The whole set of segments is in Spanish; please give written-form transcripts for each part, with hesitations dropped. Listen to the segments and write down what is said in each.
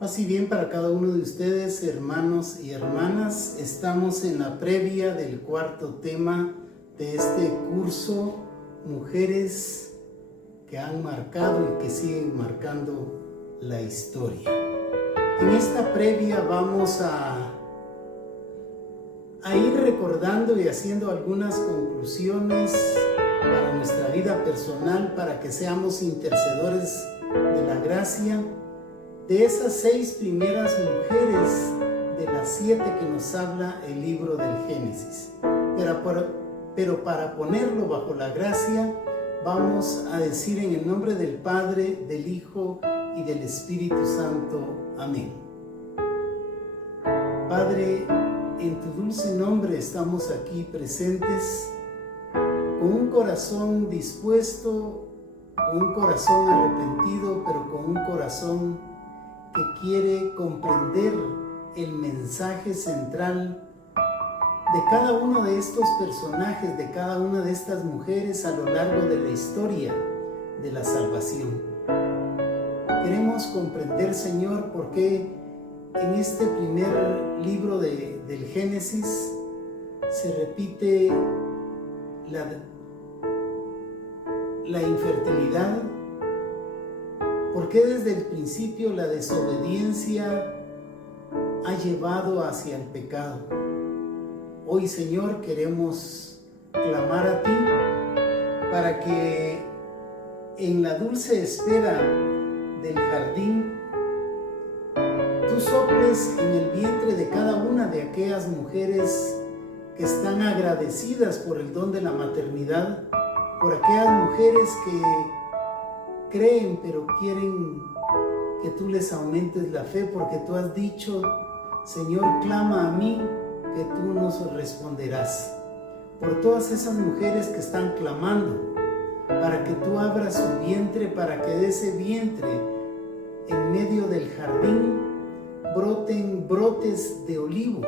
Así bien, para cada uno de ustedes, hermanos y hermanas, estamos en la previa del cuarto tema de este curso, Mujeres que han marcado y que siguen marcando la historia. En esta previa vamos a ir recordando y haciendo algunas conclusiones para nuestra vida personal, para que seamos intercedores de la gracia de esas 6 primeras mujeres de las 7 que nos habla el libro del Génesis. Pero para ponerlo bajo la gracia, vamos a decir en el nombre del Padre, del Hijo y del Espíritu Santo. Amén. Padre, en tu dulce nombre estamos aquí presentes con un corazón dispuesto, con un corazón arrepentido, pero con un corazón que quiere comprender el mensaje central de cada uno de estos personajes, de cada una de estas mujeres a lo largo de la historia de la salvación. Queremos comprender, Señor, por qué en este primer libro del Génesis se repite la infertilidad. ¿Por qué desde el principio la desobediencia ha llevado hacia el pecado? Hoy, Señor, queremos clamar a ti para que en la dulce espera del jardín tú soples en el vientre de cada una de aquellas mujeres que están agradecidas por el don de la maternidad, por aquellas mujeres que creen pero quieren que tú les aumentes la fe, porque tú has dicho, Señor, clama a mí que tú nos responderás. Por todas esas mujeres que están clamando para que tú abras su vientre, para que de ese vientre en medio del jardín broten brotes de olivo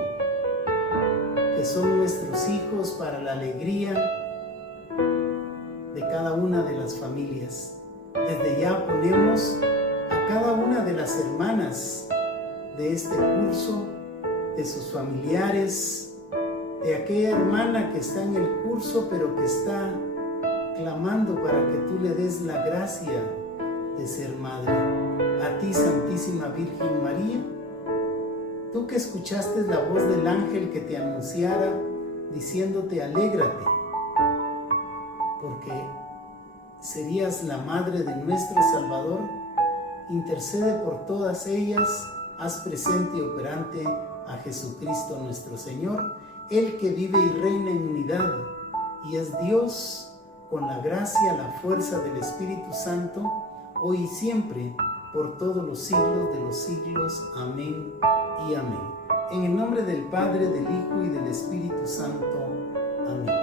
que son nuestros hijos para la alegría de cada una de las familias. Desde ya ponemos a cada una de las hermanas de este curso, de sus familiares, de aquella hermana que está en el curso pero que está clamando para que tú le des la gracia de ser madre. A ti, Santísima Virgen María, tú que escuchaste la voz del ángel que te anunciara diciéndote alégrate, porque serías la madre de nuestro Salvador, intercede por todas ellas, haz presente y operante a Jesucristo nuestro Señor, el que vive y reina en unidad y es Dios con la gracia, la fuerza del Espíritu Santo, hoy y siempre, por todos los siglos de los siglos. Amén y amén. En el nombre del Padre, del Hijo y del Espíritu Santo. Amén.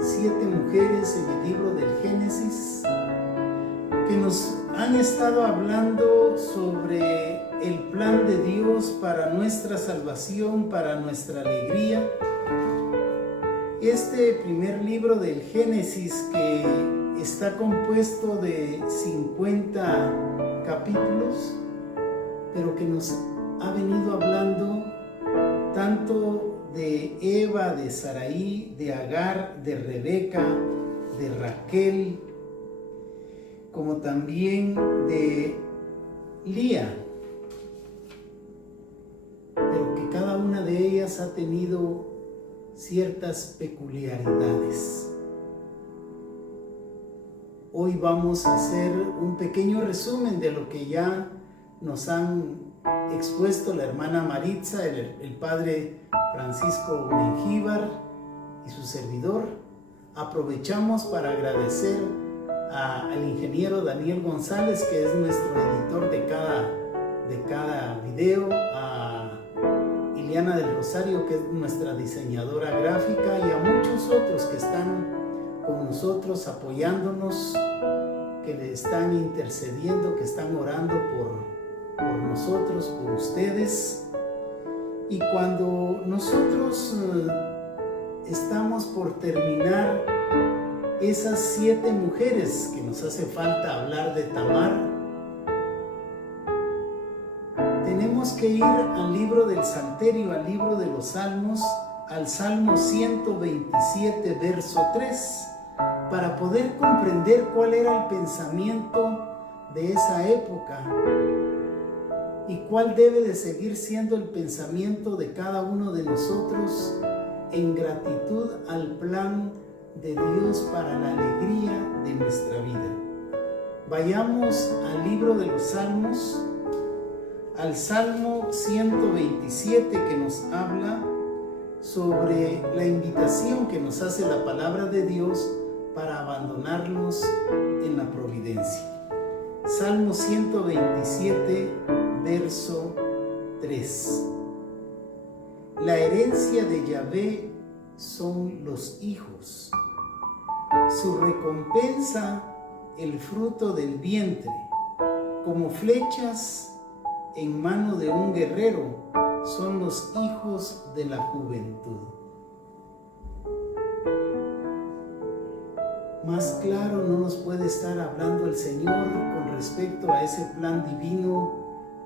7 mujeres en el libro del Génesis que nos han estado hablando sobre el plan de Dios para nuestra salvación, para nuestra alegría. Este primer libro del Génesis, que está compuesto de 50 capítulos, pero que nos ha venido hablando tanto de Eva, de Saraí, de Agar, de Rebeca, de Raquel, como también de Lía, pero que cada una de ellas ha tenido ciertas peculiaridades. Hoy vamos a hacer un pequeño resumen de lo que ya nos han expuesto la hermana Maritza, el padre Francisco Mengíbar y su servidor. Aprovechamos para agradecer al ingeniero Daniel González, que es nuestro editor de cada video, a Iliana del Rosario, que es nuestra diseñadora gráfica, y a muchos otros que están con nosotros apoyándonos, que le están intercediendo, que están orando por nosotros, por ustedes. Y cuando nosotros estamos por terminar esas 7 mujeres que nos hace falta hablar de Tamar, tenemos que ir al libro del Salterio, al libro de los Salmos, al Salmo 127, verso 3, para poder comprender cuál era el pensamiento de esa época y cuál debe de seguir siendo el pensamiento de cada uno de nosotros en gratitud al plan de Dios para la alegría de nuestra vida. Vayamos al libro de los Salmos, al Salmo 127, que nos habla sobre la invitación que nos hace la palabra de Dios para abandonarnos en la providencia. Salmo 127, verso 3. La herencia de Yahvé son los hijos, su recompensa el fruto del vientre, como flechas en mano de un guerrero son los hijos de la juventud. Más claro no nos puede estar hablando el Señor con respecto a ese plan divino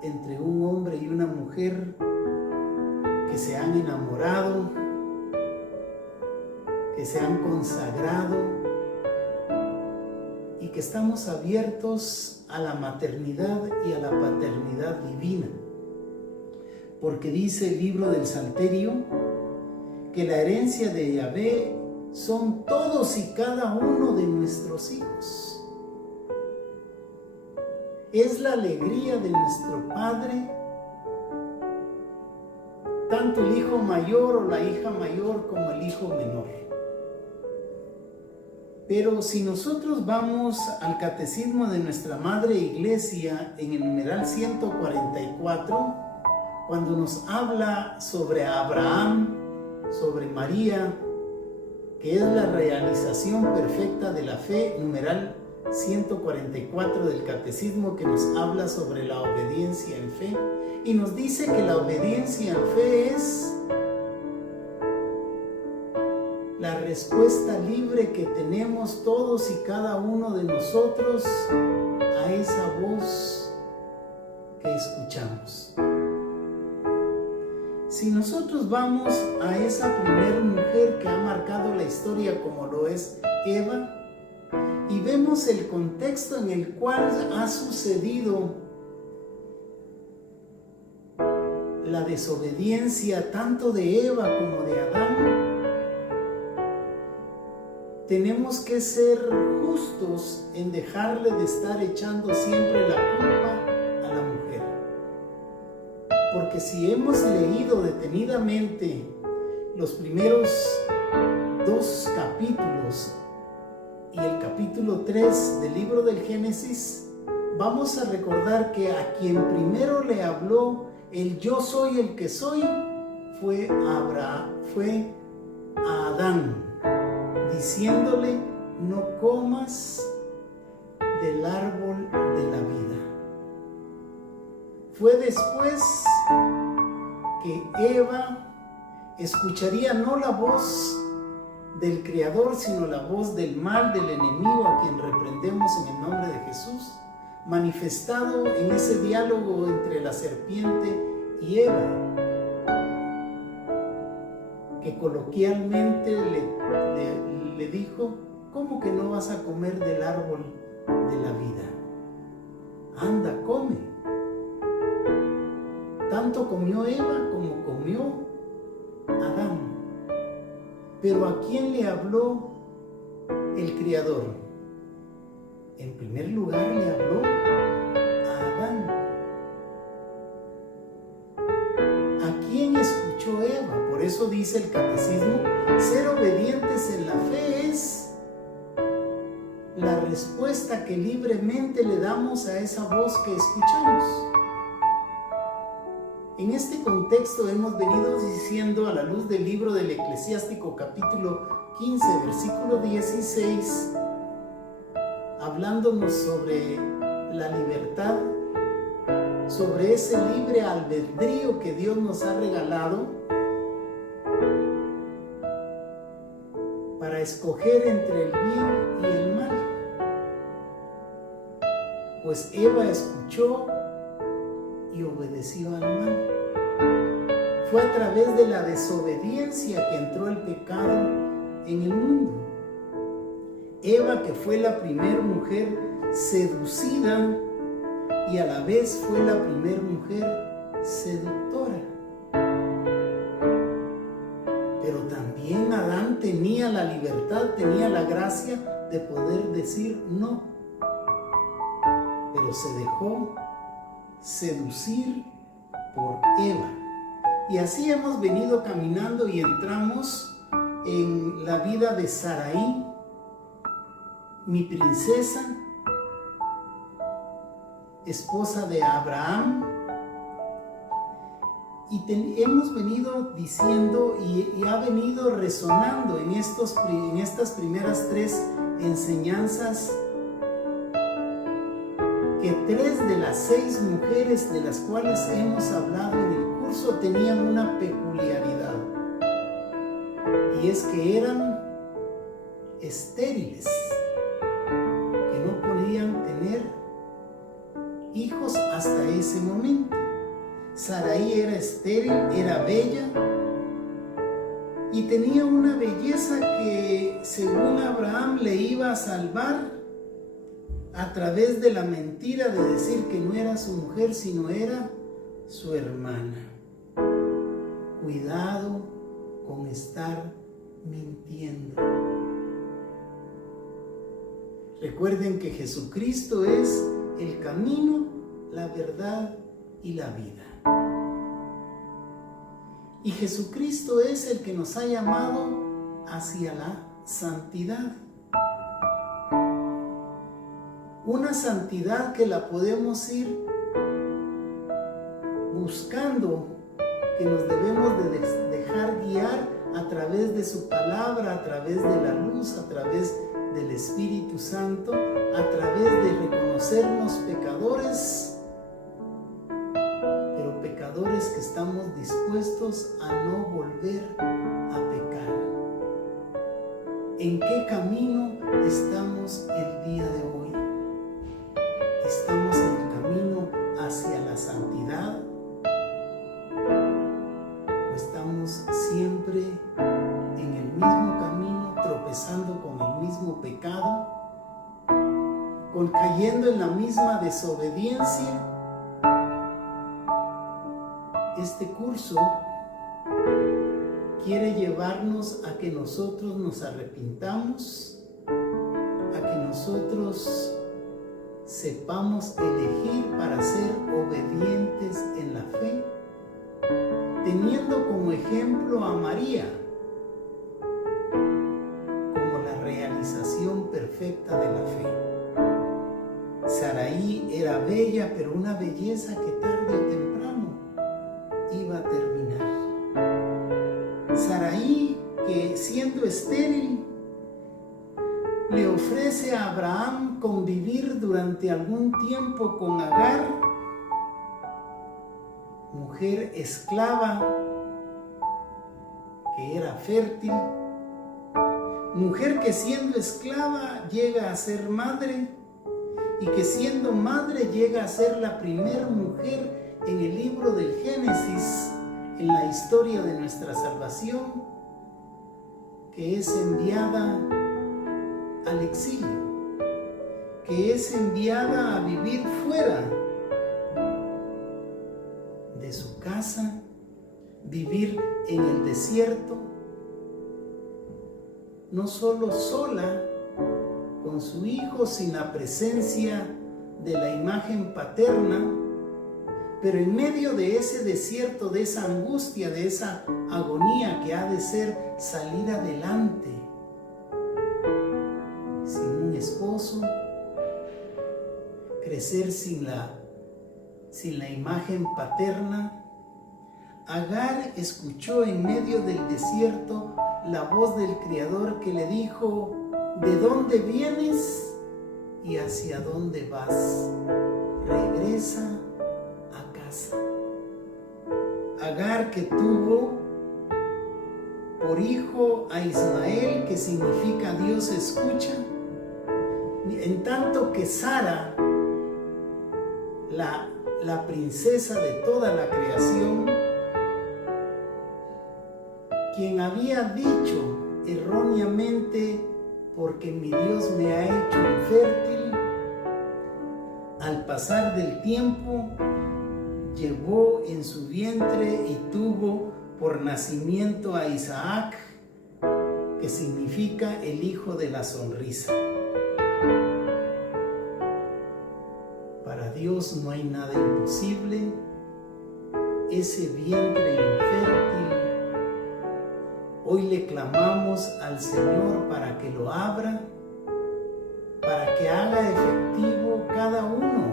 entre un hombre y una mujer que se han enamorado, que se han consagrado y que estamos abiertos a la maternidad y a la paternidad divina. Porque dice el libro del Salterio que la herencia de Yahvé son todos y cada uno de nuestros hijos. Es la alegría de nuestro Padre, tanto el hijo mayor o la hija mayor como el hijo menor. Pero si nosotros vamos al catecismo de nuestra Madre Iglesia en el numeral 144, cuando nos habla sobre Abraham, sobre María, que es la realización perfecta de la fe, numeral 144 del catecismo, que nos habla sobre la obediencia en fe, y nos dice que la obediencia en fe es la respuesta libre que tenemos todos y cada uno de nosotros a esa voz que escuchamos. Si nosotros vamos a esa primera mujer que ha marcado la historia como lo es Eva, y vemos el contexto en el cual ha sucedido la desobediencia tanto de Eva como de Adán, tenemos que ser justos en dejarle de estar echando siempre la culpa a la mujer. Porque si hemos leído detenidamente los primeros 2 capítulos y el capítulo 3 del libro del Génesis, vamos a recordar que a quien primero le habló el yo soy el que soy fue a Adán, diciéndole: no comas del árbol de la vida. Fue después que Eva escucharía no la voz del Creador, sino la voz del mal, del enemigo, a quien reprendemos en el nombre de Jesús, manifestado en ese diálogo entre la serpiente y Eva, que coloquialmente le dijo: ¿cómo que no vas a comer del árbol de la vida? Anda, come. Tanto comió Eva como comió Adán. Pero ¿a quién le habló el Creador? En primer lugar le habló a Adán. ¿A quién escuchó Eva? Por eso dice el catecismo: ser obedientes en la fe es la respuesta que libremente le damos a esa voz que escuchamos. En este contexto hemos venido diciendo, a la luz del libro del Eclesiástico capítulo 15, versículo 16, hablándonos sobre la libertad, sobre ese libre albedrío que Dios nos ha regalado para escoger entre el bien y el mal. Pues Eva escuchó y obedeció al mal. Fue a través de la desobediencia que entró el pecado en el mundo. Eva, que fue la primera mujer seducida y a la vez fue la primera mujer seductora. Pero también Adán tenía la libertad, tenía la gracia de poder decir no. Pero se dejó seducir por Eva. Y así hemos venido caminando y entramos en la vida de Saraí, mi princesa, esposa de Abraham. Y hemos venido diciendo y ha venido resonando en estas primeras 3 enseñanzas que 3 de las 6 mujeres de las cuales hemos hablado en el curso tenían una peculiaridad, y es que eran estériles, que no podían tener hijos hasta ese momento. Saraí era estéril, era bella y tenía una belleza que, según Abraham, le iba a salvar a través de la mentira de decir que no era su mujer, sino era su hermana. Cuidado con estar mintiendo. Recuerden que Jesucristo es el camino, la verdad y la vida. Y Jesucristo es el que nos ha llamado hacia la santidad. Una santidad que la podemos ir buscando, que nos debemos de dejar guiar a través de su palabra, a través de la luz, a través del Espíritu Santo, a través de reconocernos pecadores, pero pecadores que estamos dispuestos a no volver a pecar. ¿En qué camino estamos el día de hoy? ¿Estamos en el camino hacia la santidad? ¿O estamos siempre en el mismo camino, tropezando con el mismo pecado, cayendo en la misma desobediencia? Este curso quiere llevarnos a que nosotros nos arrepintamos, a que nosotros sepamos elegir para ser obedientes en la fe, teniendo como ejemplo a María como la realización perfecta de la fe. Saraí era bella, pero una belleza que tarde o temprano iba a terminar. Saraí, que siendo estéril, le ofrece a Abraham convivir durante algún tiempo con Agar, mujer esclava que era fértil, mujer que siendo esclava llega a ser madre y que siendo madre llega a ser la primera mujer en el libro del Génesis, en la historia de nuestra salvación, que es enviada al exilio, que es enviada a vivir fuera de su casa, vivir en el desierto, no solo sola con su hijo, sin la presencia de la imagen paterna, pero en medio de ese desierto, de esa angustia, de esa agonía que ha de ser salir adelante, sin un esposo, crecer sin la imagen paterna, Agar escuchó en medio del desierto la voz del Creador que le dijo: ¿de dónde vienes y hacia dónde vas? Regresa a casa. Agar, que tuvo por hijo a Ismael, que significa Dios escucha, en tanto que Sara, la princesa de toda la creación, quien había dicho erróneamente, porque mi Dios me ha hecho infértil, al pasar del tiempo llevó en su vientre y tuvo por nacimiento a Isaac, que significa el hijo de la sonrisa. Para Dios no hay nada imposible. Ese vientre infértil, hoy le clamamos al Señor para que lo abra, para que haga efectivo cada uno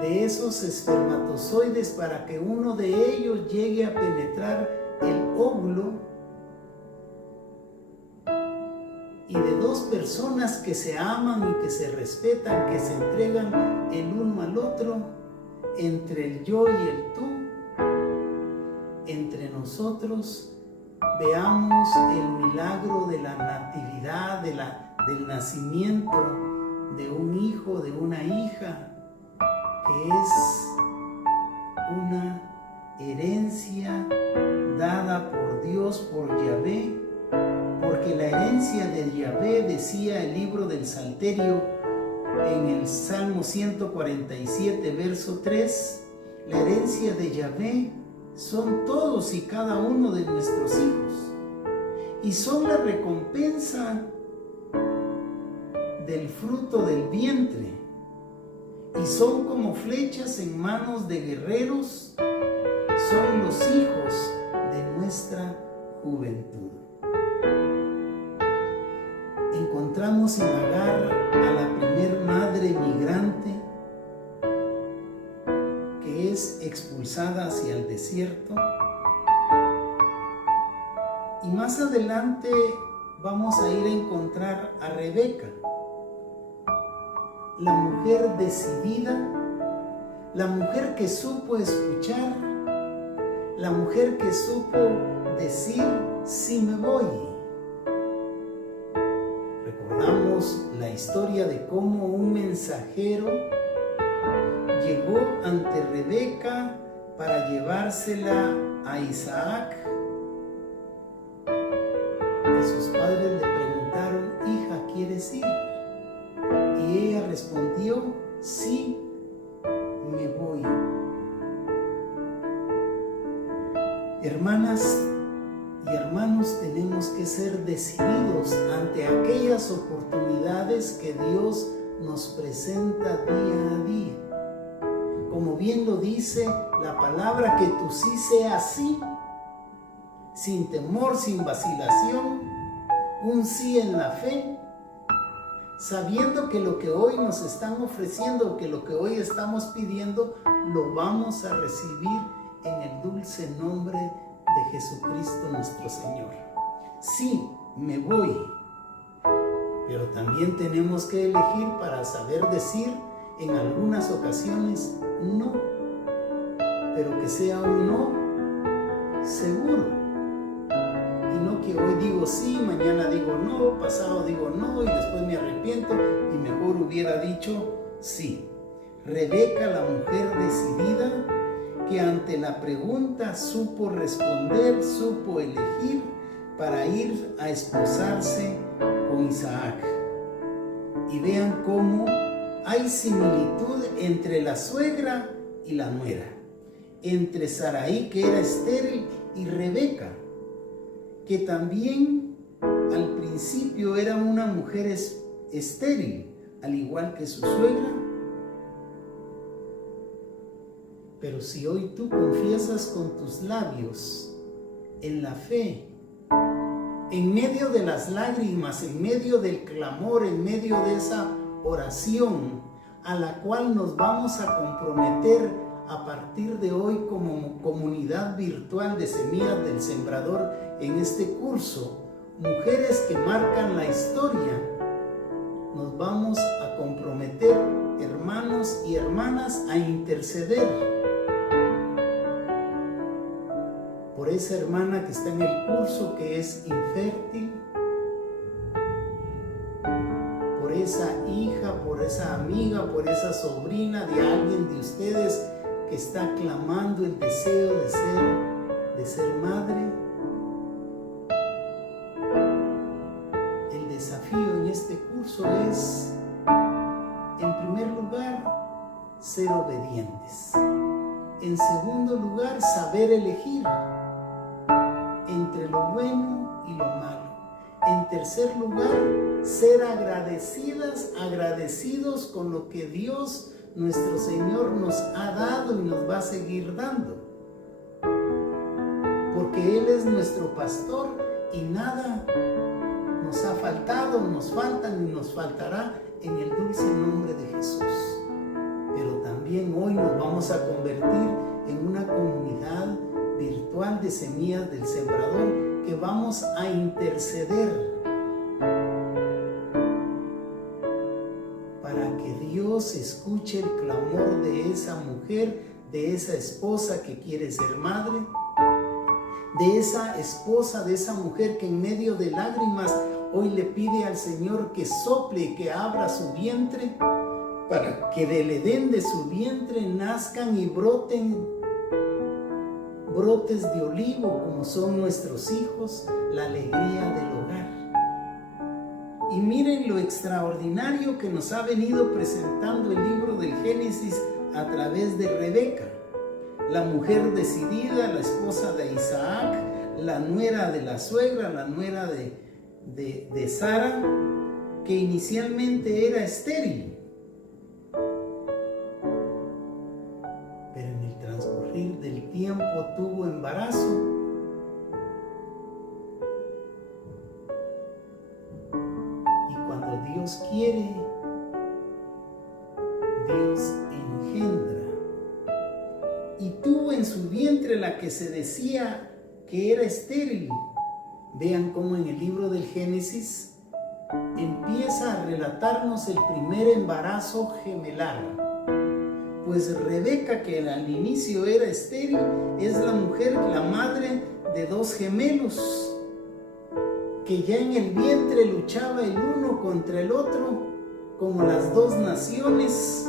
de esos espermatozoides, para que uno de ellos llegue a penetrar el óvulo, y de dos personas que se aman y que se respetan, que se entregan el uno al otro, entre el yo y el tú, entre nosotros veamos el milagro de la natividad, del nacimiento de un hijo, de una hija, que es una herencia dada por Dios, por Yahvé, porque la herencia de Yahvé, decía el libro del Salterio en el Salmo 147, verso 3, la herencia de Yahvé son todos y cada uno de nuestros hijos, y son la recompensa del fruto del vientre, y son como flechas en manos de guerreros, son los hijos de nuestra juventud. Encontramos en Agar a la primer madre migrante que es expulsada hacia el desierto, y más adelante vamos a ir a encontrar a Rebeca, la mujer decidida, la mujer que supo escuchar, la mujer que supo decir: sí me voy. Recordamos la historia de cómo un mensajero llegó ante Rebeca para llevársela a Isaac, y sus padres le preguntaron: hija, ¿quieres ir? Y ella respondió: sí, me voy. Hermanas y hermanos, tenemos que ser decididos ante aquellas oportunidades que Dios nos presenta día a día. Como bien lo dice la palabra, que tu sí sea sí, sin temor, sin vacilación, un sí en la fe, sabiendo que lo que hoy nos están ofreciendo, que lo que hoy estamos pidiendo, lo vamos a recibir en el dulce nombre de Jesucristo nuestro Señor. Sí, me voy, pero también tenemos que elegir para saber decir en algunas ocasiones no, pero que sea un no seguro, y no que hoy digo sí, mañana digo no, pasado digo no y después me arrepiento y mejor hubiera dicho sí. Rebeca, la mujer decidida, que ante la pregunta supo responder, supo elegir para ir a esposarse con Isaac. Y vean cómo hay similitud entre la suegra y la nuera, entre Saraí, que era estéril, y Rebeca, que también al principio era una mujer estéril, al igual que su suegra. Pero si hoy tú confiesas con tus labios en la fe, en medio de las lágrimas, en medio del clamor, en medio de esa oración a la cual nos vamos a comprometer a partir de hoy como comunidad virtual de Semillas del Sembrador en este curso, Mujeres que Marcan la Historia, nos vamos a comprometer, hermanos y hermanas, a interceder por esa hermana que está en el curso, que es infértil, por esa hija, por esa amiga, por esa sobrina de alguien de ustedes que está clamando el deseo de ser madre? El desafío en este curso es, en primer lugar, ser obedientes. En segundo lugar, saber elegir entre lo bueno y lo malo. En tercer lugar, ser agradecidos con lo que Dios, nuestro Señor, nos ha dado y nos va a seguir dando. Porque Él es nuestro pastor y nada nos ha faltado, nos falta ni nos faltará en el dulce nombre de Jesús. Pero también hoy nos vamos a convertir en una comunidad virtual de Semillas del Sembrador que vamos a interceder para que Dios escuche el clamor de esa mujer, de esa esposa que quiere ser madre, de esa esposa, de esa mujer que en medio de lágrimas hoy le pide al Señor que sople y que abra su vientre para que del Edén de su vientre nazcan y broten brotes de olivo como son nuestros hijos, la alegría del hogar. Y miren lo extraordinario que nos ha venido presentando el libro del Génesis a través de Rebeca, la mujer decidida, la esposa de Isaac, la nuera de la suegra, la nuera de Sara, que inicialmente era estéril. Pero en el transcurrir del tiempo tuvo embarazo. Y cuando Dios quiere, Dios engendra. Y tuvo en su vientre la que se decía que era estéril. Vean cómo en el libro del Génesis empieza a relatarnos el primer embarazo gemelar. Pues Rebeca, que al inicio era estéril, es la mujer, la madre de dos gemelos, que ya en el vientre luchaba el uno contra el otro, como las dos naciones,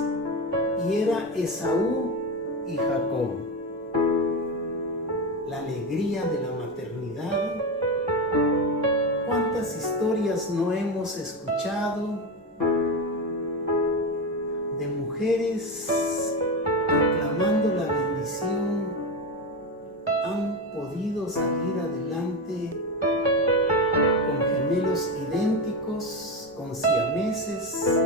y era Esaú y Jacob. La alegría de la maternidad. ¿Cuántas historias no hemos escuchado de mujeres que clamando la bendición han podido salir adelante con gemelos idénticos, con siameses?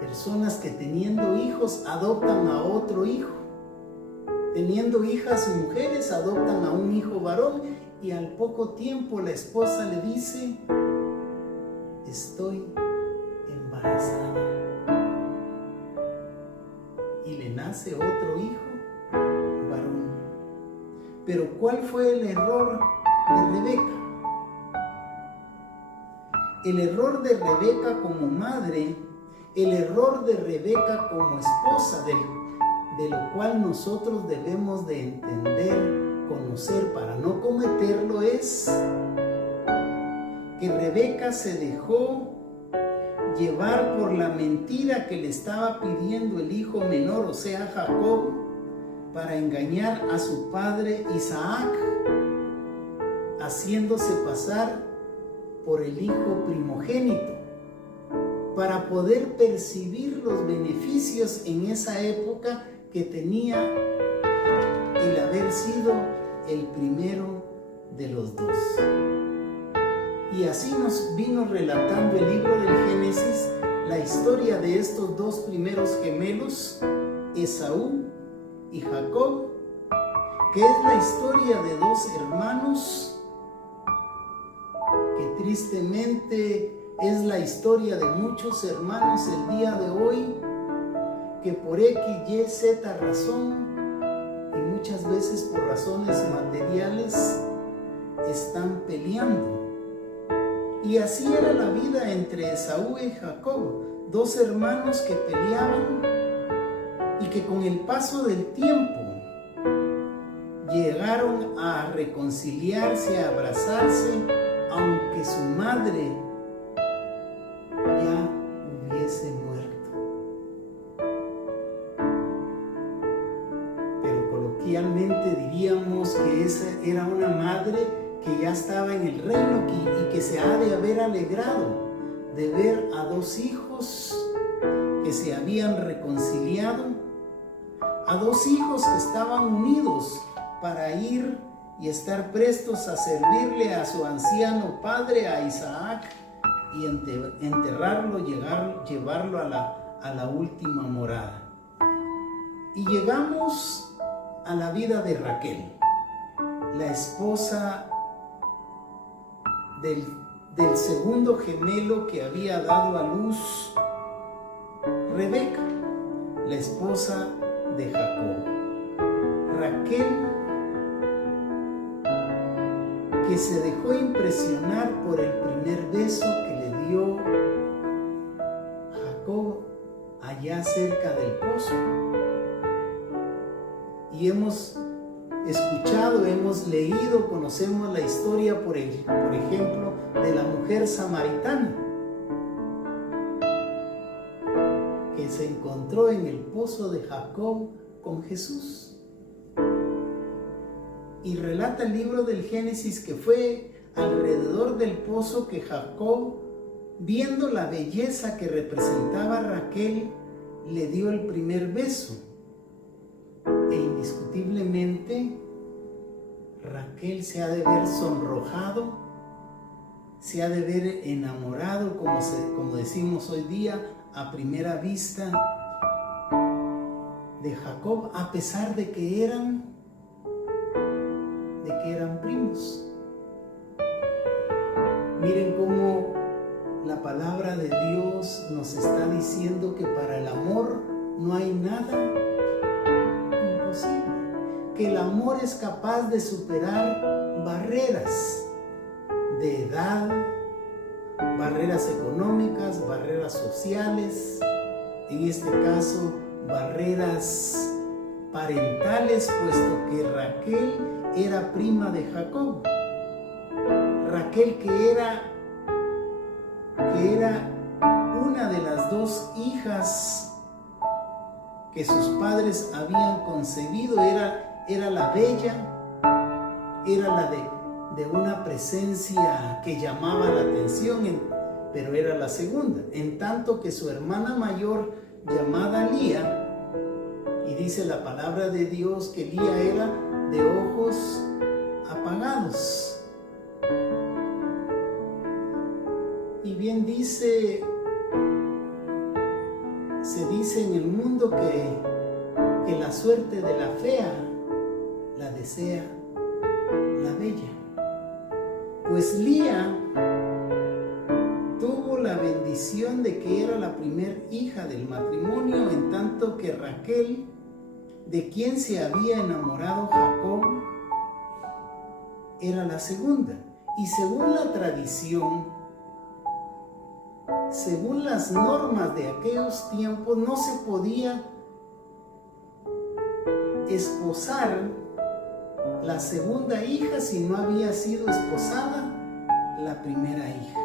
Personas que teniendo hijos adoptan a otro hijo, teniendo hijas mujeres adoptan a un hijo varón, y al poco tiempo la esposa le dice: estoy embarazada, y le nace otro hijo varón. Pero ¿cuál fue el error de Rebeca? El error de Rebeca como madre, el error de Rebeca como esposa, de lo cual nosotros debemos de entender, conocer para no cometerlo, es que Rebeca se dejó llevar por la mentira que le estaba pidiendo el hijo menor, o sea Jacob, para engañar a su padre Isaac, haciéndose pasar por el hijo primogénito, para poder percibir los beneficios en esa época que tenía el haber sido el primero de los dos. Y así nos vino relatando el libro del Génesis la historia de estos dos primeros gemelos, Esaú y Jacob, que es la historia de dos hermanos que tristemente es la historia de muchos hermanos el día de hoy, que por X, Y, Z razón, y muchas veces por razones materiales, están peleando. Y así era la vida entre Esaú y Jacob, dos hermanos que peleaban y que con el paso del tiempo llegaron a reconciliarse, a abrazarse, aunque su madre ya hubiese muerto. Pero coloquialmente diríamos que esa era una madre que ya estaba en el reino y que se ha de haber alegrado de ver a dos hijos que se habían reconciliado, a dos hijos que estaban unidos para ir y estar prestos a servirle a su anciano padre, a Isaac, y enterrarlo, llevarlo a la última morada. Y llegamos a la vida de Raquel, la esposa del segundo gemelo que había dado a luz Rebeca, la esposa de Jacob. Raquel, que se dejó impresionar por el primer beso que le dio Jacob allá cerca del pozo. Y hemos escuchado, hemos leído, conocemos la historia, por ejemplo, de la mujer samaritana que se encontró en el pozo de Jacob con Jesús. Y relata el libro del Génesis que fue alrededor del pozo que Jacob, viendo la belleza que representaba a Raquel, le dio el primer beso. E indiscutiblemente Raquel se ha de ver sonrojado, se ha de ver enamorado, como decimos hoy día, a primera vista de Jacob, a pesar de que eran primos. Miren cómo la palabra de Dios nos está diciendo que para el amor no hay nada imposible, que el amor es capaz de superar barreras de edad, barreras económicas, barreras sociales, en este caso barreras parentales, puesto que Raquel era prima de Jacob. Raquel que era una de las dos hijas que sus padres habían concebido, era la bella, era la de una presencia que llamaba la atención, pero era la segunda, en tanto que su hermana mayor, llamada Lía, y dice la palabra de Dios que Lía era de ojos apagados. Y bien se dice en el mundo que la suerte de la fea la desea la bella. Pues Lía tuvo la bendición de que era la primer hija del matrimonio, en tanto que Raquel, de quien se había enamorado Jacob, era la segunda. Y según la tradición, según las normas de aquellos tiempos, no se podía esposar la segunda hija si no había sido esposada la primera hija.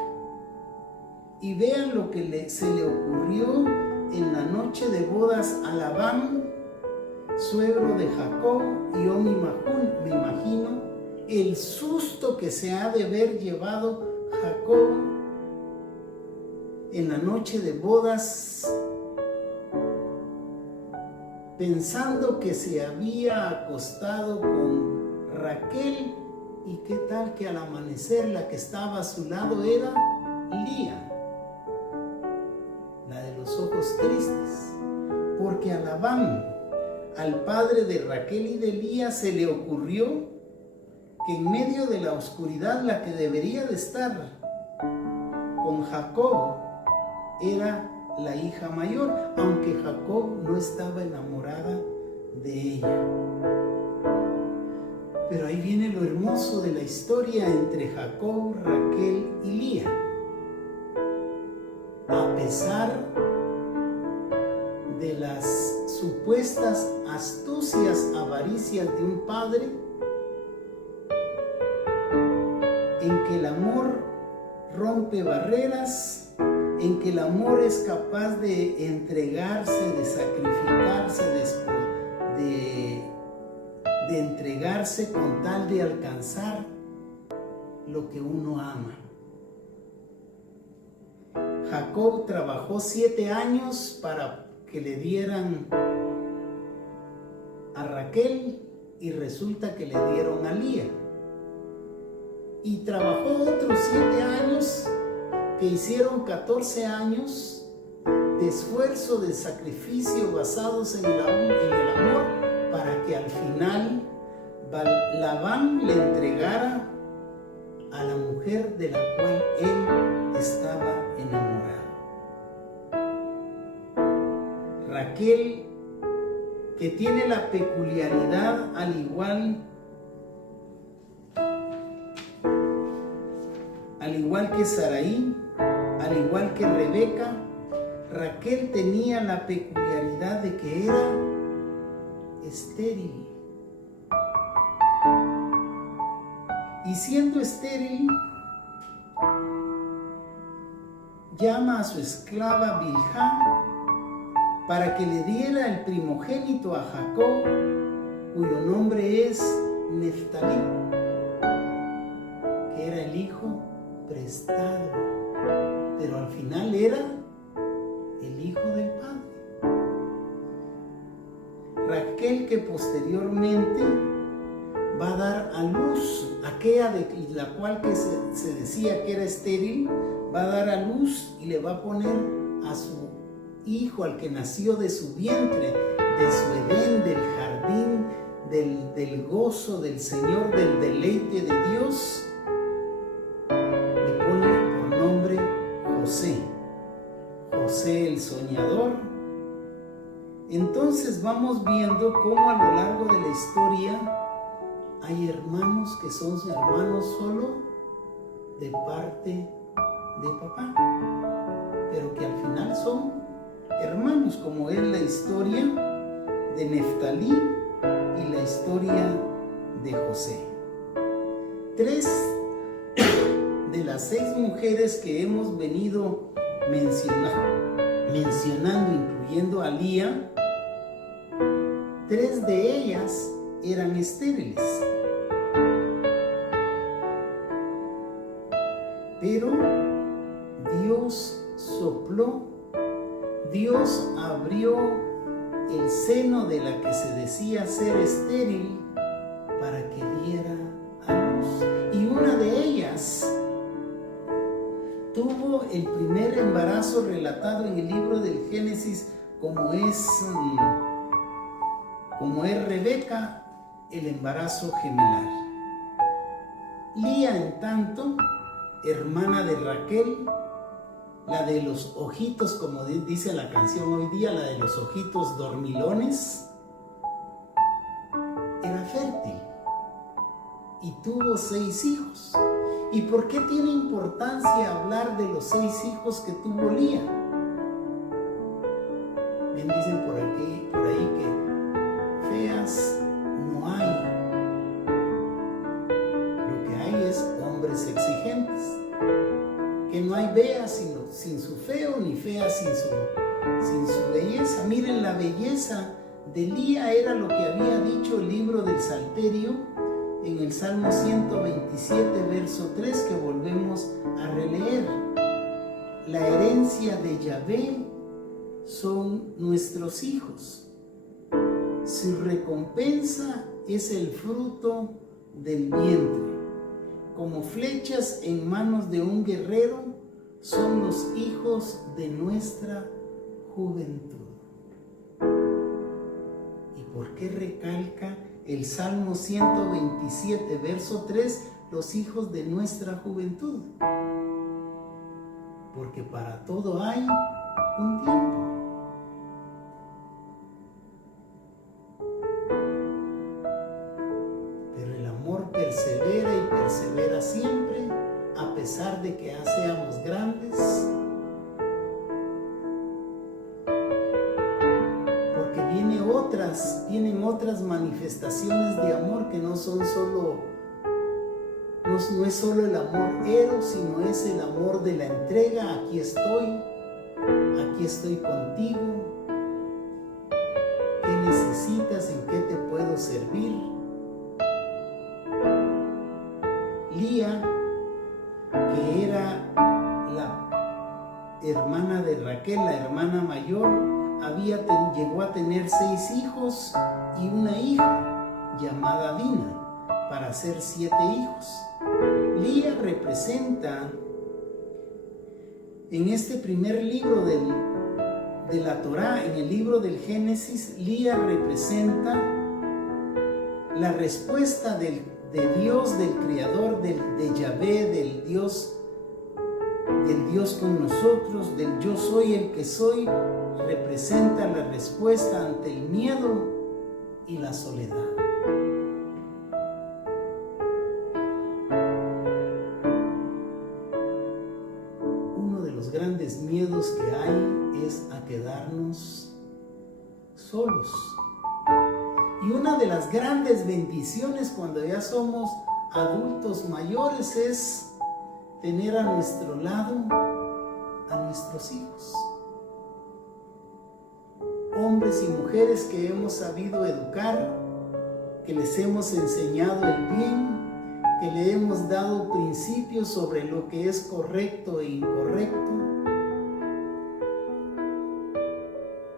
Y vean lo que se le ocurrió en la noche de bodas a Labán, suegro de Jacob, y yo me imagino el susto que se ha de haber llevado Jacob en la noche de bodas, pensando que se había acostado con Raquel, y qué tal que al amanecer la que estaba a su lado era Lía, la de los ojos tristes, porque a Labán, al padre de Raquel y de Lía, se le ocurrió que en medio de la oscuridad la que debería de estar con Jacob era la hija mayor, aunque Jacob no estaba enamorada de ella. Pero ahí viene lo hermoso de la historia entre Jacob, Raquel y Lía. A pesar de las supuestas astucias, avaricias de un padre, que el amor rompe barreras, en que el amor es capaz de entregarse, de sacrificarse, de entregarse con tal de alcanzar lo que uno ama. Jacob trabajó 7 años para que le dieran a Raquel y resulta que le dieron a Lía. Y trabajó otros 7 años que hicieron 14 años de esfuerzo, de sacrificio basados en el amor, para que al final Labán le entregara a la mujer de la cual él estaba enamorado. Raquel, que tiene la peculiaridad al igual que Saraí, al igual que Rebeca, Raquel tenía la peculiaridad de que era estéril. Y siendo estéril, llama a su esclava Bilhá para que le diera el primogénito a Jacob, cuyo nombre es Neftalí, que era el hijo prestado, pero al final era el hijo del padre. Raquel, que posteriormente va a dar a luz, aquella de la cual que se decía que era estéril, va a dar a luz y le va a poner a su hijo, al que nació de su vientre, de su Edén, del jardín, del gozo del Señor, del deleite de Dios, le pone por nombre José, José el soñador. Entonces vamos viendo cómo a lo largo de la historia hay hermanos que son hermanos solo de parte de papá, pero que al final son hermanos, como es la historia de Neftalí y la historia de José. 3 de las 6 mujeres que hemos venido mencionando, incluyendo a Lía, 3 de ellas eran estériles. Pero Dios sopló, Dios abrió el seno de la que se decía ser estéril para que diera a luz. Y una de ellas tuvo el primer embarazo relatado en el libro del Génesis, como es Rebeca, el embarazo gemelar. Lía, en tanto, hermana de Raquel, la de los ojitos, como dice la canción hoy día, la de los ojitos dormilones, era fértil y tuvo 6 hijos. ¿Y por qué tiene importancia hablar de los 6 hijos que tuvo Lía? Bien dicen por ahí que feas no hay. Lo que hay es hombres exigentes. Que no hay bea sin su feo, ni fea sin su belleza. Miren, la belleza de Lía era lo que había dicho el libro del Salterio en el Salmo 127, verso 3, que volvemos a releer. La herencia de Yahvé son nuestros hijos. Su recompensa es el fruto del vientre. Como flechas en manos de un guerrero son los hijos de nuestra juventud. ¿Y por qué recalca el Salmo 127, verso 3, los hijos de nuestra juventud? Porque para todo hay un tiempo. Pero el amor persevera y persevera siempre, a pesar de que ya seamos grandes. Porque vienen otras manifestaciones de amor que no son no es solo el amor eros, sino es el amor de la entrega. Aquí estoy contigo. ¿Qué necesitas? ¿En qué te puedo servir? Lía, que era la hermana de Raquel, la hermana mayor, llegó a tener 6 hijos y una hija llamada Dina, para hacer 7 hijos. Lía representa, en este primer libro de la Torá, en el libro del Génesis, Lía representa la respuesta de Dios, del Creador, de Yahvé, del Dios con nosotros, del yo soy el que soy. Representa la respuesta ante el miedo y la soledad. Uno de los grandes miedos que hay es a quedarnos solos. Y una de las grandes bendiciones cuando ya somos adultos mayores es tener a nuestro lado a nuestros hijos. Hombres y mujeres que hemos sabido educar, que les hemos enseñado el bien, que le hemos dado principios sobre lo que es correcto e incorrecto.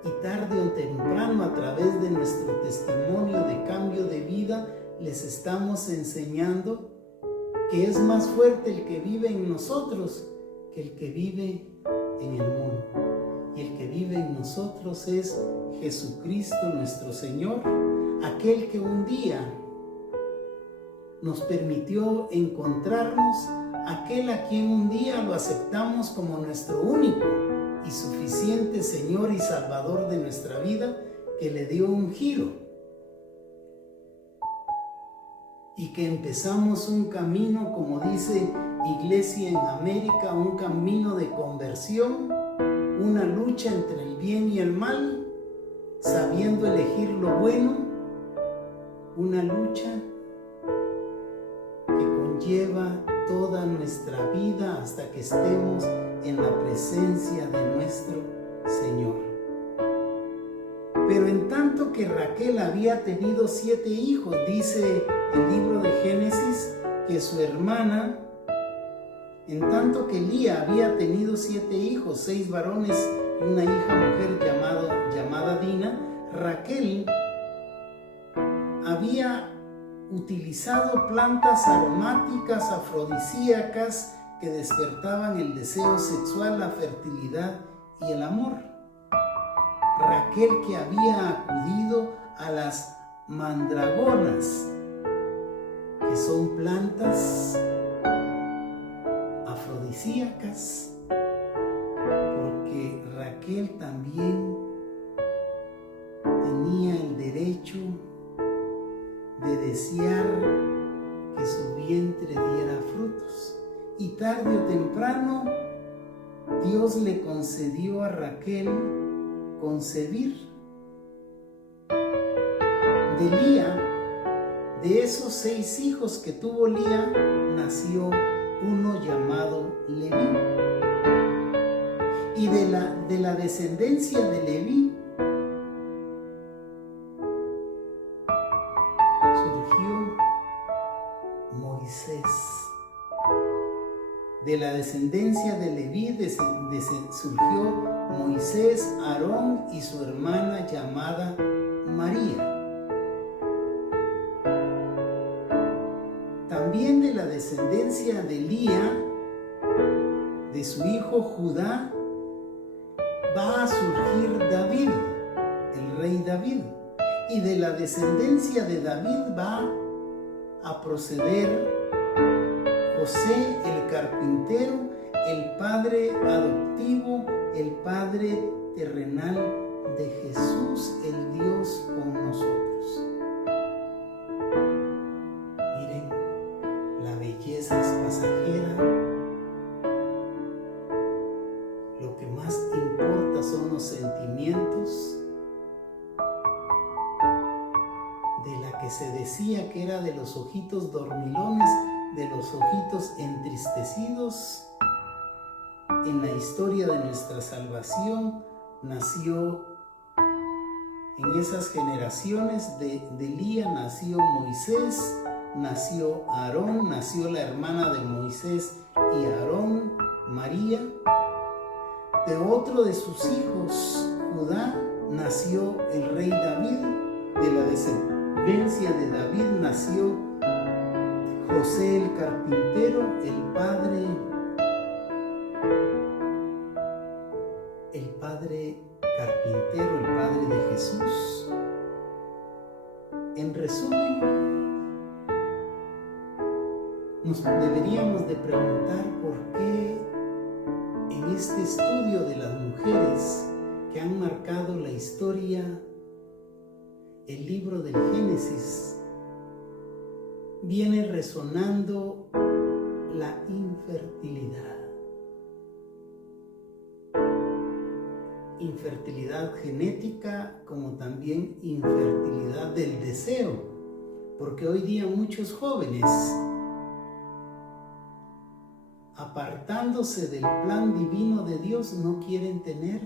Y tarde o temprano, a través de nuestro testimonio de cambio de vida, les estamos enseñando que es más fuerte el que vive en nosotros que el que vive en el mundo. Y el que vive en nosotros es Jesucristo nuestro Señor, aquel que un día nos permitió encontrarnos, aquel a quien un día lo aceptamos como nuestro único y suficiente Señor y Salvador de nuestra vida, que le dio un giro y que empezamos un camino, como dice Iglesia en América, un camino de conversión, una lucha entre el bien y el mal, sabiendo elegir lo bueno, una lucha que conlleva toda nuestra vida hasta que estemos en la presencia de nuestro Señor. Pero en tanto que Raquel había tenido 7 hijos, dice el libro de Génesis que su hermana, en tanto que Lía había tenido 7 hijos, 6 varones y una hija mujer llamada Dina, Raquel había utilizado plantas aromáticas, afrodisíacas, que despertaban el deseo sexual, la fertilidad y el amor. Raquel, que había acudido a las mandragonas, que son plantas afrodisíacas, porque Raquel también tenía el derecho de desear que su vientre diera frutos. Y tarde o temprano Dios le concedió a Raquel concebir. De Lía, de esos 6 hijos que tuvo Lía, nació uno llamado Leví. Y de la descendencia de Leví surgió Moisés. De la descendencia de Leví surgió Moisés, Aarón y su hermana llamada María. También de la descendencia de Lía, de su hijo Judá, va a surgir David, el rey David. Y de la descendencia de David va a proceder José el carpintero, el padre adoptivo, el padre terrenal de Jesús, el Dios con nosotros. Miren, la belleza es pasajera. Lo que más importa son los sentimientos. De la que se decía que era de los ojitos dormilones, de los ojitos entristecidos, en la historia de nuestra salvación, nació en esas generaciones de Elías, nació Moisés, nació Aarón, nació la hermana de Moisés y Aarón, María. De otro de sus hijos, Judá, nació el rey David. De la descendencia de David nació José el carpintero, el padre carpintero, el padre de Jesús. En resumen, nos deberíamos de preguntar por qué en este estudio de las mujeres que han marcado la historia, el libro del Génesis, viene resonando la infertilidad. Infertilidad genética como también infertilidad del deseo, porque hoy día muchos jóvenes, apartándose del plan divino de Dios, no quieren tener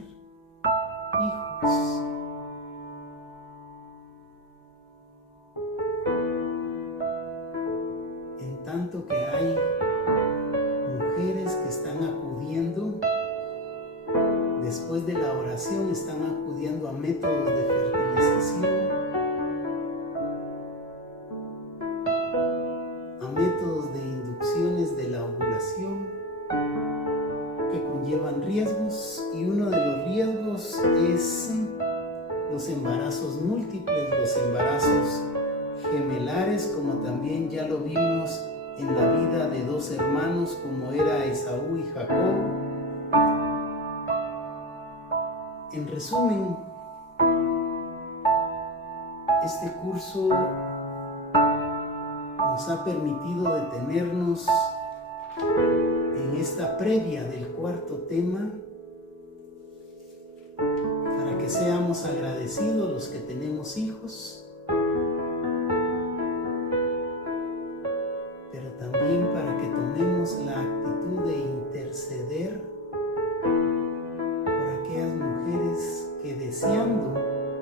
hijos. En tanto que hay mujeres que están acudiendo, después de la oración, están acudiendo a métodos de fertilización, a métodos de inducciones de la ovulación que conllevan riesgos, y uno de los riesgos es los embarazos múltiples, los embarazos gemelares, como también ya lo vimos en la vida de dos hermanos como era Esaú y Jacob. En resumen, este curso nos ha permitido detenernos en esta previa del cuarto tema para que seamos agradecidos los que tenemos hijos, pero también para que tomemos la actitud de interceder por aquellas mujeres que deseando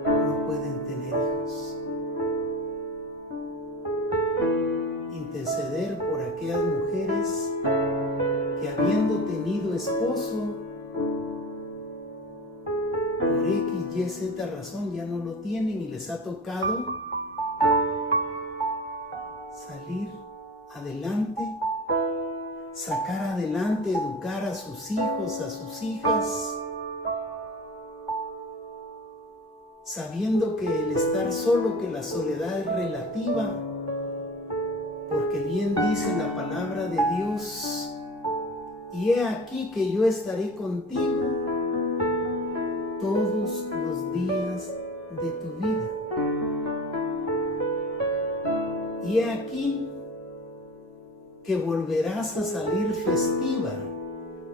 no pueden tener hijos. Interceder por aquellas mujeres que habiendo tenido esposo, por X, Y, Z razón ya no lo tienen y les ha tocado salir adelante, sacar adelante, educar a sus hijos, a sus hijas, sabiendo que el estar solo, que la soledad es relativa, porque bien dice la palabra de Dios: y he aquí que yo estaré contigo todos los días de tu vida. Y he aquí que volverás a salir festiva,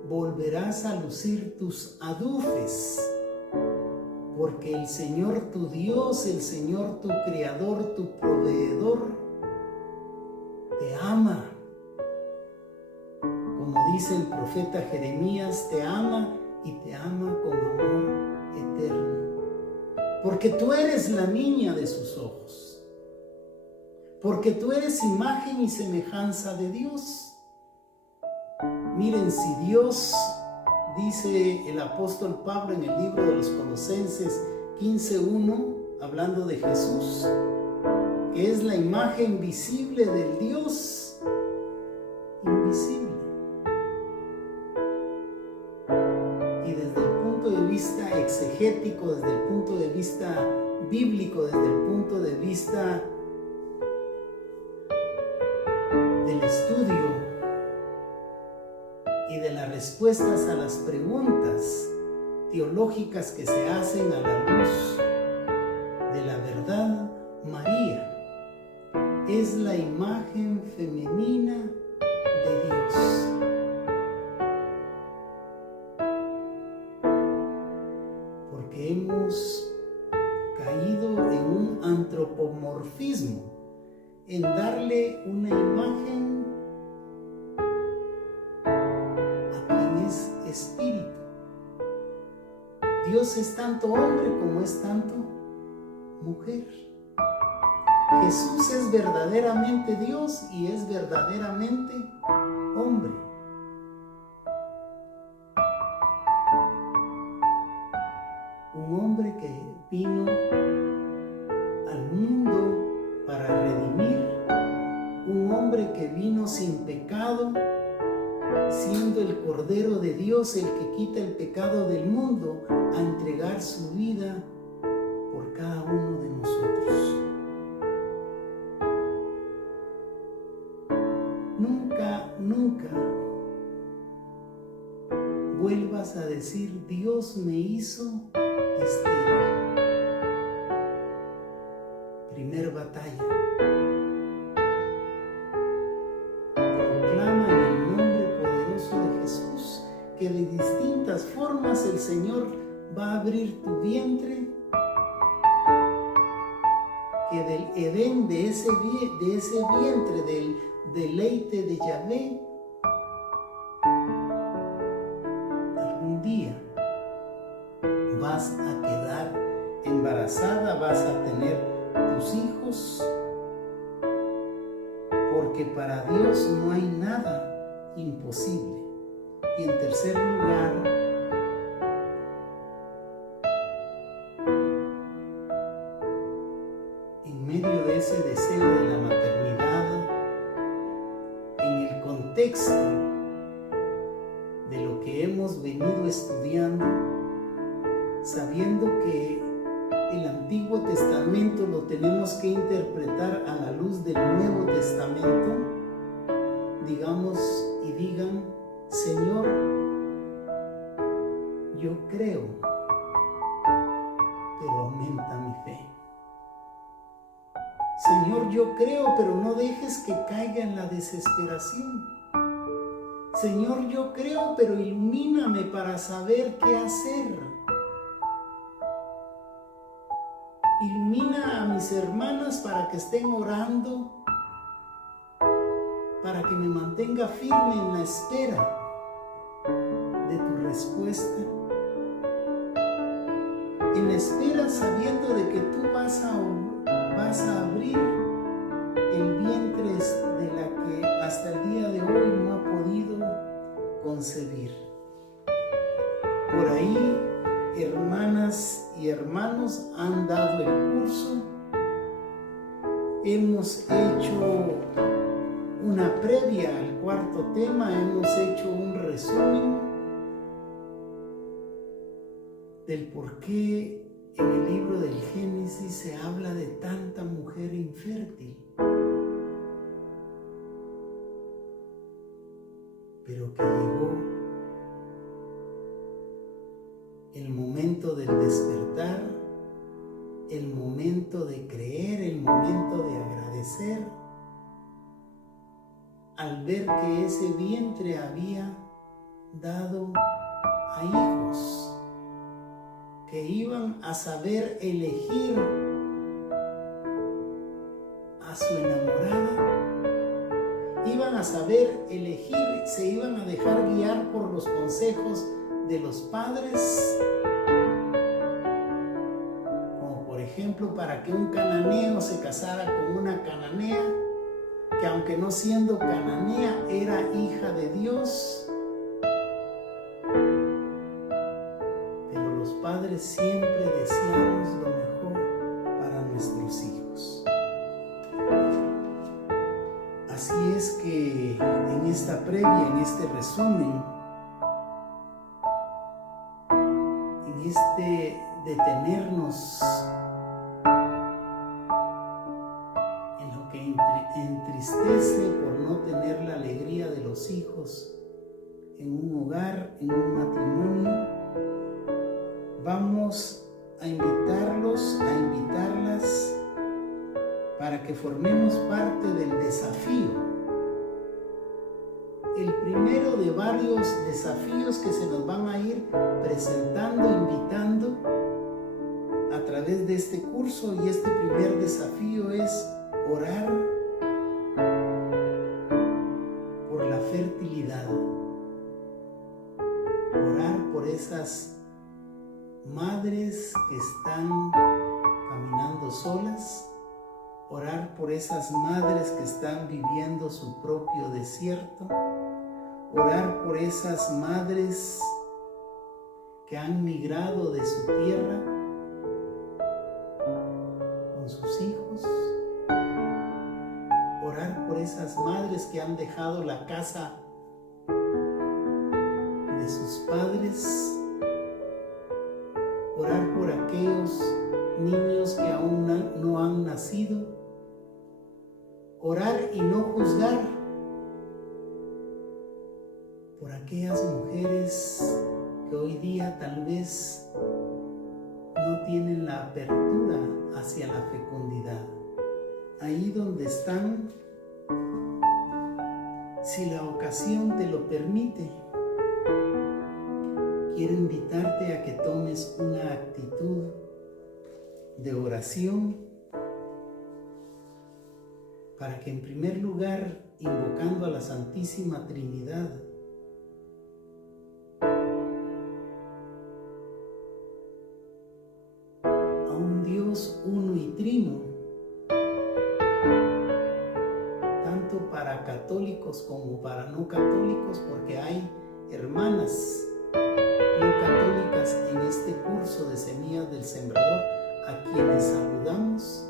volverás a lucir tus adufes, porque el Señor tu Dios, el Señor tu Creador, tu Proveedor, te ama. Como dice el profeta Jeremías, te ama y te ama con amor eterno, porque tú eres la niña de sus ojos, porque tú eres imagen y semejanza de Dios. Miren, si Dios, dice el apóstol Pablo en el libro de los Colosenses 15:1, hablando de Jesús, que es la imagen visible del Dios invisible. Y desde el punto de vista exegético, desde el punto de vista bíblico, desde el punto de vista del estudio y de las respuestas a las preguntas teológicas que se hacen a la luz de la verdad, María es la imagen femenina de Dios. Porque hemos caído en un antropomorfismo, en darle una imagen Dios es tanto hombre como es tanto mujer. Jesús es verdaderamente Dios y es verdaderamente hombre. Un hombre que vino al mundo para redimir, un hombre que vino sin pecado, siendo el Cordero de Dios el que quita el pecado del mundo, a entregar su vida por cada uno de nosotros. Nunca vuelvas a decir: Dios me hizo estéril. Primer batalla. Proclama en el nombre poderoso de Jesús que de distintas formas el Señor va a abrir tu vientre, que del Edén, de ese vientre, del deleite de Yahvé, algún día vas a quedar embarazada, vas a tener tus hijos, porque para Dios no hay nada imposible. Y en tercer lugar, en medio de ese deseo de la maternidad, en el contexto de lo que hemos venido estudiando, sabiendo que el Antiguo Testamento lo tenemos que interpretar a la luz del Nuevo Testamento, digamos y digan: Señor, yo creo, pero aumenta mi fe. Señor, yo creo, pero no dejes que caiga en la desesperación. Señor, yo creo, pero ilumíname para saber qué hacer. Ilumina a mis hermanas para que estén orando, para que me mantenga firme en la espera de tu respuesta. En la espera, sabiendo de que tú vas a abrir el vientre de la que hasta el día de hoy no ha podido concebir. Por ahí, hermanas y hermanos han dado el curso. Hemos hecho una previa al cuarto tema, hemos hecho un resumen del por qué en el libro del Génesis se habla de tanta mujer infértil. Pero que llegó el momento del despertar, el momento de creer, el momento de agradecer, al ver que ese vientre había dado a hijos que iban a saber elegir a su enamorada, iban a saber elegir, se iban a dejar guiar por los consejos de los padres, como por ejemplo para que un cananeo se casara con una cananea, que aunque no siendo cananea era hija de Dios. Pero los padres siempre deseamos lo mejor para nuestros hijos. Así es que en esta previa, en este resumen, en este detenernos en lo que entristece por no tener la alegría de los hijos en un hogar, en un matrimonio, vamos a invitarlos, a invitarlas para que formemos parte del desafío. El primero de varios desafíos que se nos van a ir presentando, invitando a través de este curso. Y este primer desafío es orar por la fertilidad. Orar por esas madres que están caminando solas, orar por esas madres que están viviendo su propio desierto, orar por esas madres que han migrado de su tierra con sus hijos, orar por esas madres que han dejado la casa de sus padres, orar por aquellos niños que aún no han nacido, orar y no juzgar por aquellas mujeres que hoy día tal vez no tienen la apertura hacia la fecundidad. Ahí donde están, si la ocasión te lo permite, quiero invitarte a que tomes una actitud de oración para que en primer lugar, invocando a la Santísima Trinidad, a un Dios uno y trino, tanto para católicos como para no católicos, porque hay hermanas no católicas en este curso de Semillas del Sembrador, a quienes saludamos,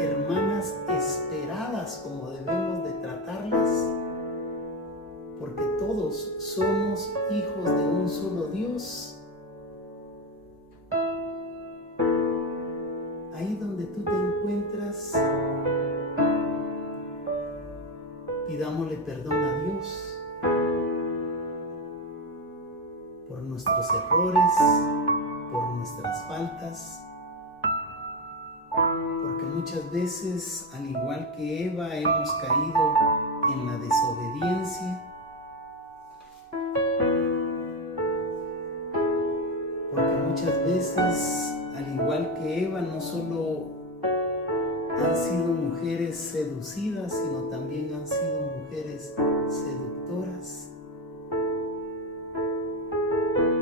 hermanas esperadas como debemos de tratarlas, porque todos somos hijos de un solo Dios. Ahí donde tú te encuentras, pidámosle perdón a Dios por nuestros errores, por nuestras faltas, porque muchas veces, al igual que Eva, hemos caído en la desobediencia, porque muchas veces, al igual que Eva, no solo han sido mujeres seducidas, sino también han sido mujeres seductoras.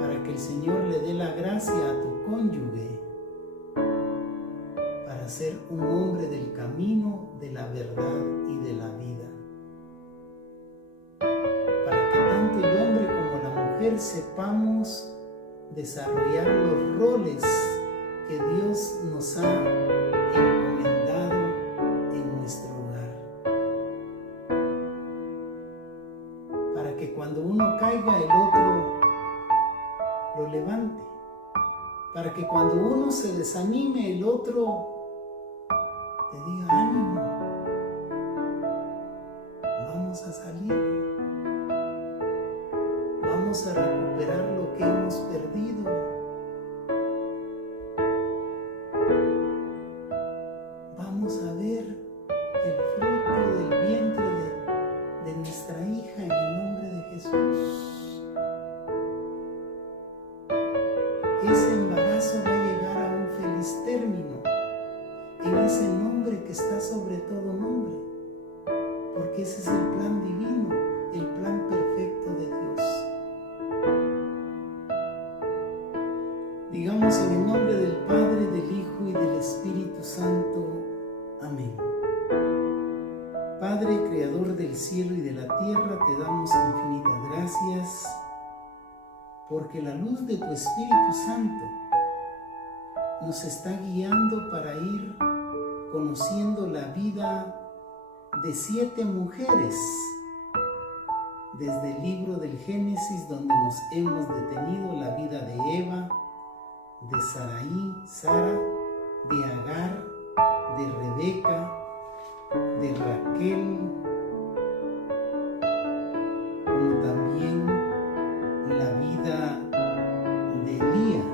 Para que el Señor le dé la gracia a tu cónyuge para ser un hombre del camino, de la verdad y de la vida. Para que tanto el hombre como la mujer sepamos desarrollar los roles que Dios nos ha encomendado en nuestro hogar. Para que cuando uno caiga, el otro lo levante. Para que cuando uno se desanime, el otro te diga: ánimo, vamos a salir, vamos a recuperar lo que hemos perdido. Vamos a ver el fruto del vientre de nuestra hija en el nombre de Jesús. Ese embarazo va a llegar a un feliz término en ese nombre que está sobre todo nombre, porque ese es el plan divino, el plan perfecto de Dios. Digamos en el nombre del Padre, del Hijo y del Espíritu Santo. Amén. Padre, Creador del cielo y de la tierra, te damos infinitas gracias porque la luz de tu Espíritu Santo nos está guiando para ir conociendo la vida de 7 mujeres desde el libro del Génesis, donde nos hemos detenido, la vida de Eva, de Saraí, Sara, de Agar, de Rebeca, de Raquel, como también la vida de Elía,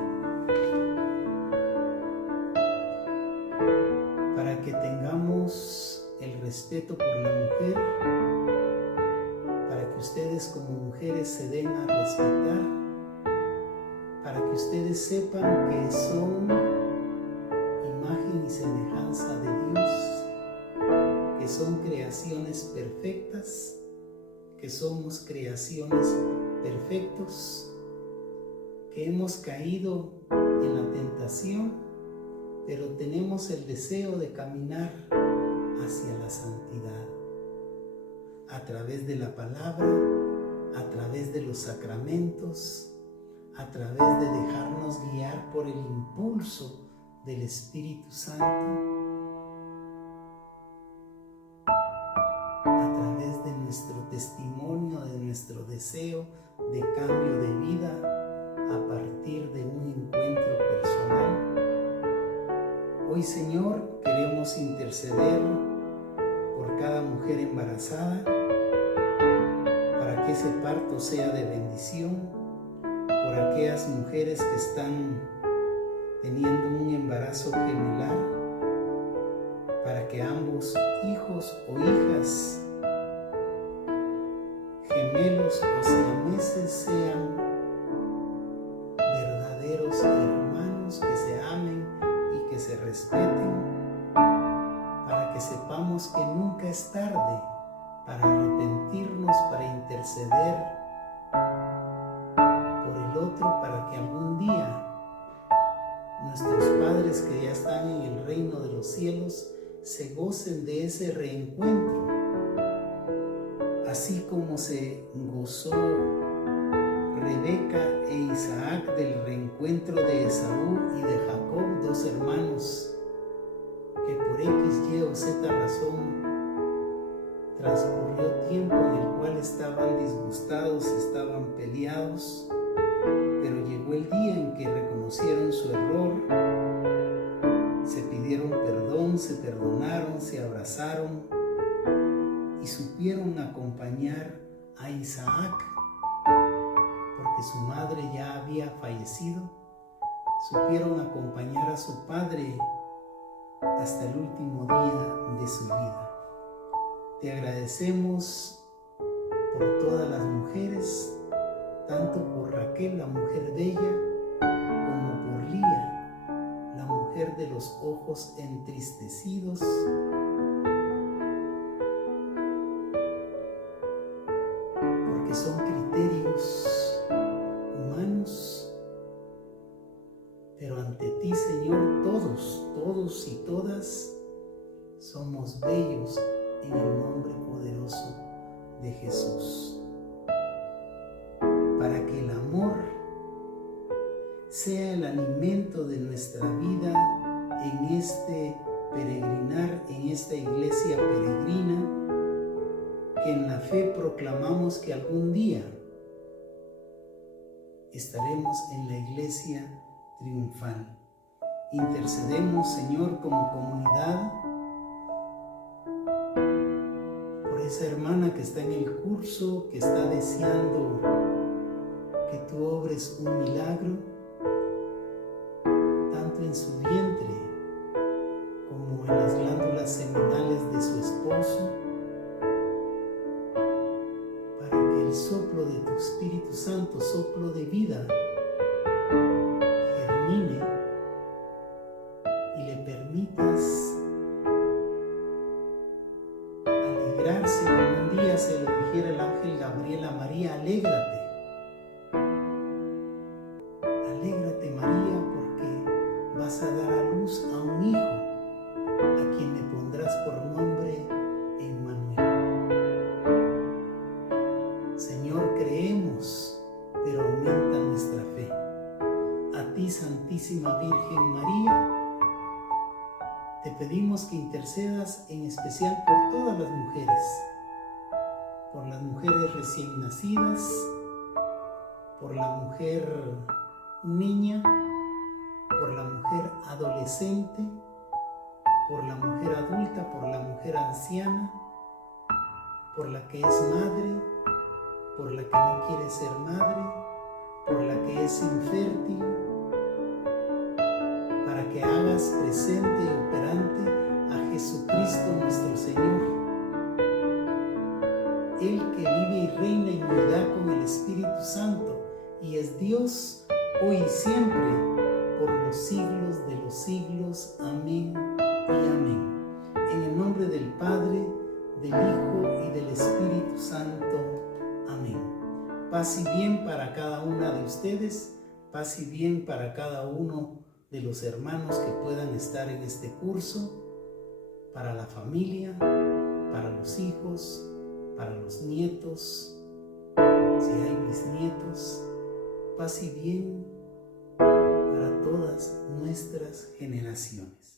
para que tengamos el respeto por la mujer, para que ustedes como mujeres se den a respetar, para que ustedes sepan que son imagen y semejanza de Dios, que son creaciones perfectas, que somos creaciones perfectos, que hemos caído en la tentación, pero tenemos el deseo de caminar hacia la santidad, a través de la palabra, a través de los sacramentos, a través de dejarnos guiar por el impulso del Espíritu Santo, a través de nuestro testimonio, de nuestro deseo de cambio de vida a partir de un encuentro personal. Hoy, Señor, queremos interceder por cada mujer embarazada, para que ese parto sea de bendición, por aquellas mujeres que están teniendo un embarazo gemelar, para que ambos hijos o hijas, gemelos o siameses, sean verdaderos hermanos, que se amen y que se respeten, para que sepamos que nunca es tarde para arrepentirnos, para interceder por el otro, para que algún día nuestros padres que ya están en el reino de los cielos se gocen de ese reencuentro, así como se gozó Rebeca e Isaac del reencuentro de Esaú y de Jacob, dos hermanos que por X, Y o Z razón transcurrió tiempo en el cual estaban disgustados, estaban peleados, pero llegó el día en que reconocieron su error, se pidieron perdón, se perdonaron, se abrazaron y supieron acompañar a Isaac, porque su madre ya había fallecido. Supieron acompañar a su padre hasta el último día de su vida. Te agradecemos por todas las mujeres, tanto por Raquel, la mujer bella, como por Lía, la mujer de los ojos entristecidos, porque son criterios humanos, pero ante ti, Señor, todos y todas somos bellos en el nombre poderoso de Jesús, para que el amor sea el alimento de nuestra vida en este peregrinar, en esta iglesia peregrina, que en la fe proclamamos que algún día estaremos en la iglesia triunfal. Intercedemos, Señor, como comunidad por esa hermana que está en el curso, que está deseando que tú obres un milagro, tanto en su vientre como en las glándulas seminales de su esposo, para que el soplo de tu Espíritu Santo, soplo de vida, germine y le permitas alegrarse, como un día se lo dijera el ángel Gabriel a María: alégrate. Alégrate, María, porque vas a dar a luz a un hijo, a quien le pondrás por nombre Emmanuel. Señor, creemos, pero aumenta nuestra fe. A ti, Santísima Virgen María, te pedimos que intercedas en especial por todas las mujeres recién nacidas, por la mujer niña, por la mujer adolescente, por la mujer adulta, por la mujer anciana, por la que es madre, por la que no quiere ser madre, por la que es infértil, para que hagas presente y operante a Jesucristo nuestro Señor, Él que vive y reina en unidad con el Espíritu Santo y es Dios hoy y siempre, por los siglos de los siglos. Amén y amén. En el nombre del Padre, del Hijo y del Espíritu Santo. Amén. Paz y bien para cada una de ustedes, Paz y bien para cada uno de los hermanos que puedan estar en este curso, para la familia, para los hijos, para los nietos, si hay bisnietos. Paz y bien para todas nuestras generaciones.